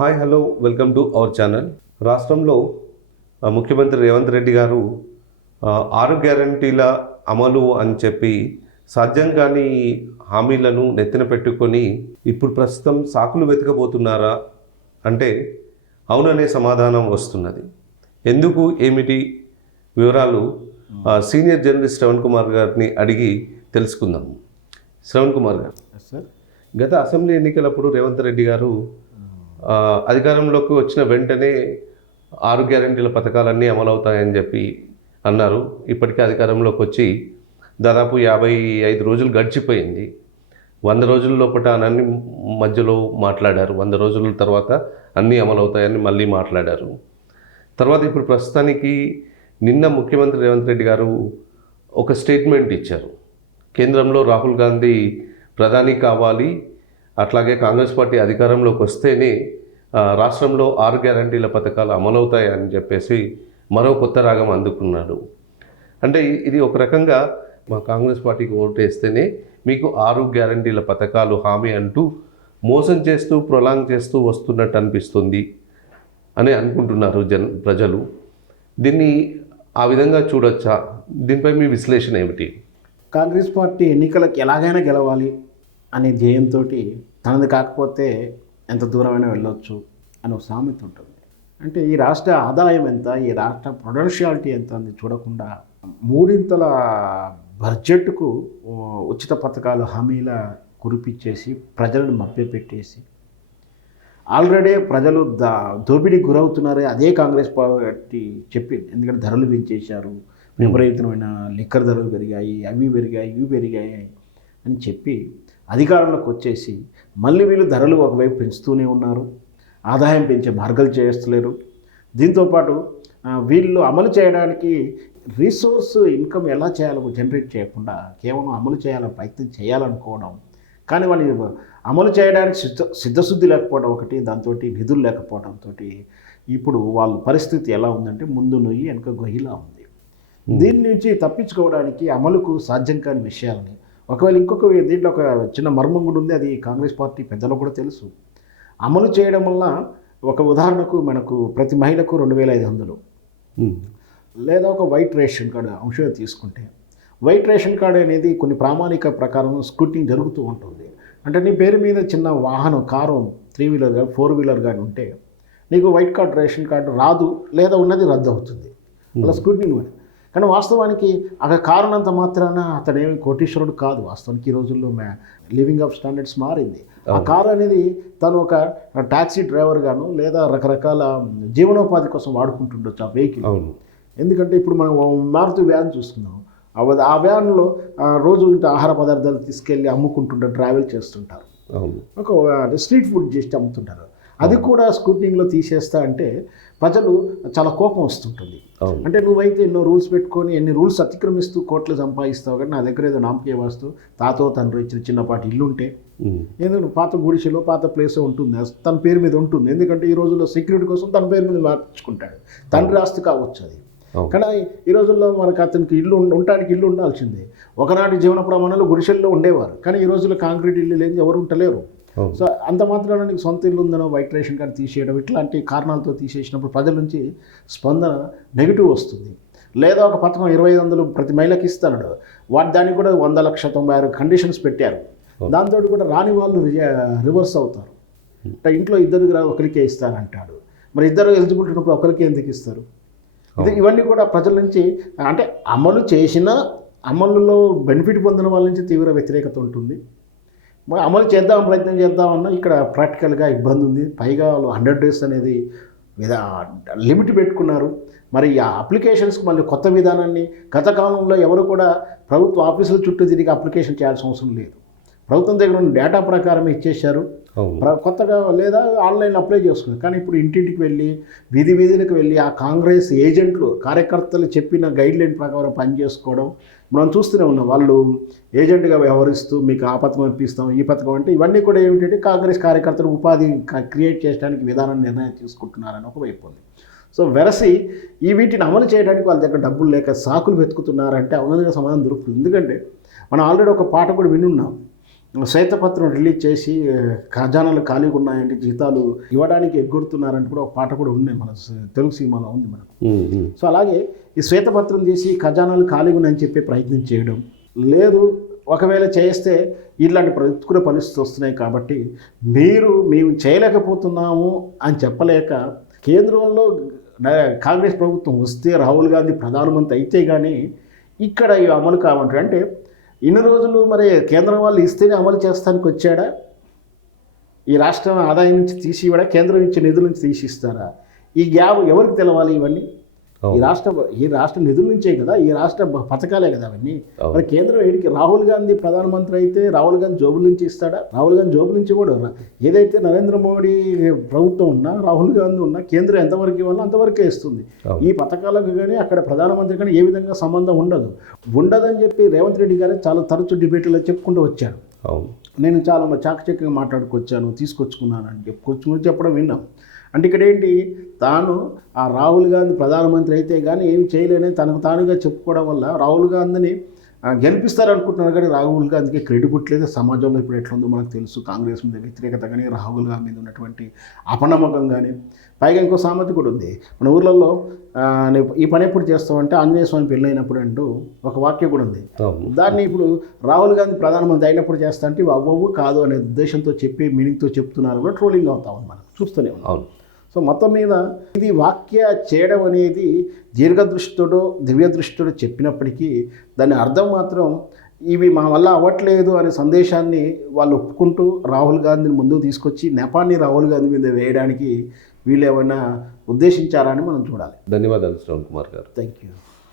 Hi hello welcome to our channel. రాష్ట్రంలో ముఖ్యమంత్రి రేవంత్ రెడ్డి గారు 6 గ్యారంటీల అమలు అని చెప్పి సాధ్యం కాని హామీలను నెత్తిన పెట్టుకొని ఇప్పుడు ప్రస్తుతం సాకులు వెతకబోతున్నారా అంటే అవుననే సమాధానం వస్తున్నది. ఎందుకు ఏమిటి వివరాలు సీనియర్ జర్నలిస్ట్ శ్రవణ్ కుమార్ గారిని అడిగి తెలుసుకుందాం. శ్రవణ్ కుమార్ గారు, గత అసెంబ్లీ ఎన్నికలప్పుడు రేవంత్ రెడ్డి గారు అధికారంలోకి వచ్చిన వెంటనే 6 గ్యారంటీల పథకాలన్నీ అమలవుతాయని చెప్పి అన్నారు. ఇప్పటికే అధికారంలోకి వచ్చి దాదాపు 55 రోజులు గడిచిపోయింది. 100 రోజుల లోపల అన్నీ మధ్యలో మాట్లాడారు. 100 రోజుల తర్వాత అన్నీ అమలవుతాయని మళ్ళీ మాట్లాడారు. తర్వాత ఇప్పుడు ప్రస్తుతానికి నిన్న ముఖ్యమంత్రి రేవంత్ రెడ్డి గారు ఒక స్టేట్మెంట్ ఇచ్చారు. కేంద్రంలో రాహుల్ గాంధీ ప్రధాని కావాలి, అట్లాగే కాంగ్రెస్ పార్టీ అధికారంలోకి వస్తేనే రాష్ట్రంలో 6 గ్యారంటీల పథకాలు అమలవుతాయని చెప్పేసి మరో కొత్త రాగం అందుకున్నాడు. అంటే ఇది ఒక రకంగా మా కాంగ్రెస్ పార్టీకి ఓటు వేస్తేనే మీకు 6 గ్యారంటీల పథకాలు హామీ అంటూ మోసం చేస్తూ ప్రొలాంగ్ చేస్తూ వస్తున్నట్టు అనిపిస్తుంది అని అనుకుంటున్నారు ప్రజలు. దీన్ని ఆ విధంగా చూడొచ్చా? దీనిపై మీ విశ్లేషణ ఏమిటి? కాంగ్రెస్ పార్టీ ఎన్నికలకు ఎలాగైనా గెలవాలి అనే ధ్యేయంతో తనది కాకపోతే ఎంత దూరమైనా వెళ్ళొచ్చు అని ఒక సామెత ఉంటుంది. అంటే ఈ రాష్ట్ర ఆదాయం ఎంత, ఈ రాష్ట్ర పొటెన్షియాలిటీ ఎంత అని చూడకుండా 3 బడ్జెట్కు ఉచిత పథకాలు హామీల కురిపించేసి ప్రజలను మభ్యపెట్టేసి ఆల్రెడీ ప్రజలు దోపిడీకి గురవుతున్నారు. అదే కాంగ్రెస్ పార్టీ చెప్పింది. ఎందుకంటే ధరలు పెంచేశారు, విపరీతమైన లిక్కర్ ధరలు పెరిగాయి, అవి పెరిగాయి, ఇవి పెరిగాయి అని చెప్పి అధికారంలోకి వచ్చేసి మళ్ళీ వీళ్ళు ధరలు ఒకవైపు పెంచుతూనే ఉన్నారు, ఆదాయం పెంచే మార్గాలు చేస్తలేరు. దీంతోపాటు వీళ్ళు అమలు చేయడానికి రీసోర్స్ ఇన్కమ్ ఎలా చేయాలో జనరేట్ చేయకుండా కేవలం అమలు చేయాలని ప్రయత్నం చేయాలనుకోవడం, కానీ వాళ్ళు అమలు చేయడానికి సిద్ధశుద్ధి లేకపోవడం ఒకటి, దాంతో నిధులు లేకపోవడంతో ఇప్పుడు వాళ్ళ పరిస్థితి ఎలా ఉందంటే ముందు నొయ్యి వెనక గొయ్యిలా ఉంది. దీని నుంచి తప్పించుకోవడానికి అమలుకు సాధ్యం కాని విషయాలని ఒకవేళ ఇంకొక దీంట్లో ఒక చిన్న మర్మం కూడా ఉంది. అది కాంగ్రెస్ పార్టీ పెద్దలకు కూడా తెలుసు. అమలు చేయడం వల్ల ఒక ఉదాహరణకు మనకు ప్రతి మహిళకు 2500 లేదా ఒక వైట్ రేషన్ కార్డు అంశం తీసుకుంటే వైట్ రేషన్ కార్డు అనేది కొన్ని ప్రామాణిక ప్రకారం స్క్రూటినీ జరుగుతూ ఉంటుంది. అంటే నీ పేరు మీద చిన్న వాహనం, కారు 3 వీలర్ కానీ 4 వీలర్ కానీ ఉంటే నీకు వైట్ కార్డు రేషన్ కార్డు రాదు, లేదా ఉన్నది రద్దు అవుతుంది అలా స్క్రూటినీ. కానీ వాస్తవానికి అక్కడ కారణంత మాత్రాన అతడేమి కోటీశ్వరుడు కాదు. వాస్తవానికి ఈ రోజుల్లో లివింగ్ ఆఫ్ స్టాండర్డ్స్ మారింది. ఆ కారు అనేది తను ఒక ట్యాక్సీ డ్రైవర్ గాను లేదా రకరకాల జీవనోపాధి కోసం వాడుకుంటుండొచ్చు ఆ వెహికల్. ఎందుకంటే ఇప్పుడు మనం మారుతూ వ్యాన్ చూస్తున్నాం. ఆ వ్యాన్లో రోజు ఇంత ఆహార పదార్థాలు తీసుకెళ్ళి అమ్ముకుంటుంటారు, ట్రావెల్ చేస్తుంటారు, ఒక స్ట్రీట్ ఫుడ్ చేసి అమ్ముతుంటారు. అది కూడా స్క్రూటినీలో తీసేస్తా అంటే ప్రజలు చాలా కోపం వస్తుంటుంది. అంటే నువ్వైతే ఎన్నో రూల్స్ పెట్టుకొని ఎన్ని రూల్స్ అతిక్రమిస్తూ కోట్లు సంపాదిస్తావు, కానీ నా దగ్గర ఏదో నామకే వస్తూ తాతో తండ్రి ఇచ్చిన చిన్నపాటి ఇల్లు ఉంటే ఎందుకంటే పాత గుడిసెలో పాత ప్లేస్ ఉంటుంది, తన పేరు మీద ఉంటుంది. ఎందుకంటే ఈ రోజుల్లో సెక్యూరిటీ కోసం తన పేరు మీద మార్చుకుంటాడు, తండ్రి ఆస్తి కావచ్చు అది. కానీ ఈ రోజుల్లో మనకు అతనికి ఇల్లు ఉండటానికి ఇల్లు ఉండాల్సిందే. ఒకనాటి జీవన ప్రమాణాలు గుడిసెల్లో ఉండేవారు, కానీ ఈ రోజుల్లో కాంక్రీట్ ఇల్లు లేని ఎవరు ఉంటలేరు. సో అంత మాత్రాన నీకు సొంత ఇల్లు ఉందనో వైట్ రేషన్ కార్డు తీసేయడం ఇట్లాంటి కారణాలతో తీసేసినప్పుడు ప్రజల నుంచి స్పందన నెగిటివ్ వస్తుంది. లేదా ఒక పథకం 2500 ప్రతి మహిళకి ఇస్తాడు, దానికి కూడా 100,96 కండిషన్స్ పెట్టారు. దాంతో కూడా రాని వాళ్ళు రివర్స్ అవుతారు. అంటే ఇంట్లో ఒకరికే ఇస్తారంటాడు. మరి ఇద్దరు ఎలిజిబిలిటీ ఉన్నప్పుడు ఒకరికే ఎందుకు ఇస్తారు? ఇవన్నీ కూడా ప్రజల నుంచి, అంటే అమలు చేసిన అమలులో బెనిఫిట్ పొందిన వాళ్ళ నుంచి తీవ్ర వ్యతిరేకత ఉంటుంది. మరి అమలు ప్రయత్నం చేద్దామన్నా ఇక్కడ ప్రాక్టికల్గా ఇబ్బంది ఉంది. పైగా 100 డేస్ అనేది లిమిట్ పెట్టుకున్నారు. మరి ఆ అప్లికేషన్స్కి మళ్ళీ కొత్త విధానాన్ని గత కాలంలో ఎవరు కూడా ప్రభుత్వ ఆఫీసుల చుట్టూ తిరిగి అప్లికేషన్ చేయాల్సిన అవసరం లేదు. ప్రభుత్వం దగ్గర ఉన్న డేటా ప్రకారమే ఇచ్చేశారు. కొత్తగా లేదా ఆన్లైన్ అప్లై చేసుకున్నారు. కానీ ఇప్పుడు ఇంటింటికి వెళ్ళి వీధులకు వెళ్ళి ఆ కాంగ్రెస్ ఏజెంట్లు కార్యకర్తలు చెప్పిన గైడ్లైన్ ప్రకారం పనిచేసుకోవడం మనం చూస్తూనే ఉన్నాం. వాళ్ళు ఏజెంట్గా వ్యవహరిస్తూ మీకు ఆ పథకం ఇప్పిస్తాం, ఈ పథకం అంటే ఇవన్నీ కూడా ఏమిటంటే కాంగ్రెస్ కార్యకర్తలు ఉపాధి క్రియేట్ చేయడానికి విధానాన్ని నిర్ణయం తీసుకుంటున్నారని ఒకవైపు ఉంది. సో వెరసి వీటిని అమలు చేయడానికి వాళ్ళ దగ్గర డబ్బులు లేక సాకులు వెతుకుతున్నారంటే అవునంగా సమాధానం దొరుకుతుంది. ఎందుకంటే మనం ఆల్రెడీ ఒక పాట కూడా వినున్నాం. శ్వేతపత్రం రిలీజ్ చేసి ఖజానాలు ఖాళీగా ఉన్నాయంటే జీతాలు ఇవ్వడానికి ఎగ్గొడుతున్నారంటే కూడా ఒక పాట కూడా ఉంది మన తెలుగు సినిమాలో ఉంది మనకు. సో అలాగే ఈ శ్వేతపత్రం చేసి ఖజానాలు ఖాళీగా ఉన్నాయని చెప్పే ప్రయత్నం చేయడం లేదు. ఒకవేళ చేస్తే ఇలాంటి ప్రతికూల పరిస్థితులు వస్తున్నాయి కాబట్టి మేము చేయలేకపోతున్నాము అని చెప్పలేక కేంద్రంలో కాంగ్రెస్ ప్రభుత్వం వస్తే రాహుల్ గాంధీ ప్రధానమంత్రి అయితే కానీ ఇక్కడ ఇవి అమలు కావంటారు. అంటే ఇన్ని రోజులు మరి కేంద్రం వాళ్ళు ఇస్తేనే అమలు చేస్తానికి వచ్చాడా? ఈ రాష్ట్రం ఆదాయం నుంచి తీసి ఇవ్వడా? కేంద్రం ఇచ్చే నిధుల నుంచి తీసి ఇస్తారా? ఈ గ్యాప్ ఎవరికి తెలవాలి? ఇవన్నీ ఈ రాష్ట్ర నిధుల నుంచే కదా, ఈ రాష్ట్ర పథకాలే కదా అవన్నీ. మరి కేంద్రం ఏడికి రాహుల్ గాంధీ ప్రధానమంత్రి అయితే రాహుల్ గాంధీ జోబుల నుంచి ఇస్తాడా? రాహుల్ గాంధీ జోబుల నుంచి కూడా ఏదైతే నరేంద్ర మోడీ ప్రభుత్వం ఉన్నా రాహుల్ గాంధీ ఉన్నా కేంద్రం ఎంతవరకు ఇవ్వాలో అంతవరకే ఇస్తుంది. ఈ పథకాలకు కానీ అక్కడ ప్రధానమంత్రి కానీ ఏ విధంగా సంబంధం ఉండదని చెప్పి రేవంత్ రెడ్డి గారు చాలా తరచు డిబేట్లో చెప్పుకుంటూ వచ్చారు. నేను చాలా చాకచక్యంగా మాట్లాడుకొచ్చాను, తీసుకొచ్చుకున్నాను అని చెప్పడం విన్నాం. అంటే ఇక్కడ ఏంటి, తాను ఆ రాహుల్ గాంధీ ప్రధానమంత్రి అయితే కానీ ఏమి చేయలేని తనకు తానుగా చెప్పుకోవడం వల్ల రాహుల్ గాంధీని గెలిపిస్తారనుకుంటున్నారు. కానీ రాహుల్ గాంధీకి క్రెడిబిలిటీ లేదు. సమాజంలో ఇప్పుడు ఎట్లుందో మనకు తెలుసు. కాంగ్రెస్ మీద వ్యతిరేకత కానీ రాహుల్ గాంధీ మీద ఉన్నటువంటి అపనమ్మకం కానీ. పైగా ఇంకో సామెత కూడా ఉంది మన ఊర్లలో, ఈ పని ఎప్పుడు చేస్తామంటే ఆంజనేయ స్వామి పెళ్ళైనప్పుడు అంటూ ఒక వాక్యం కూడా ఉంది. దాన్ని ఇప్పుడు రాహుల్ గాంధీ ప్రధానమంత్రి అయినప్పుడు చేస్తా అంటే అవ్వవు కాదు అనే ఉద్దేశంతో చెప్పి మీనింగ్తో చెప్తున్నారు కూడా ట్రోలింగ్ అవుతా ఉంది మనం చూస్తూనే ఉన్నాం. సో మొత్తం మీద ఇది వాక్య చేయడం అనేది దీర్ఘదృష్టుడో దివ్యదృష్టుడో చెప్పినప్పటికీ దాని అర్థం మాత్రం ఇవి మా వల్ల అవ్వట్లేదు అనే సందేశాన్ని వాళ్ళు ఒప్పుకుంటూ రాహుల్ గాంధీని ముందుకు తీసుకొచ్చి నెపాన్ని రాహుల్ గాంధీ మీద వేయడానికి వీళ్ళు ఏమైనా ఉద్దేశించారా అని మనం చూడాలి. ధన్యవాదాలు శ్రవణ్ కుమార్ గారు. Thank you.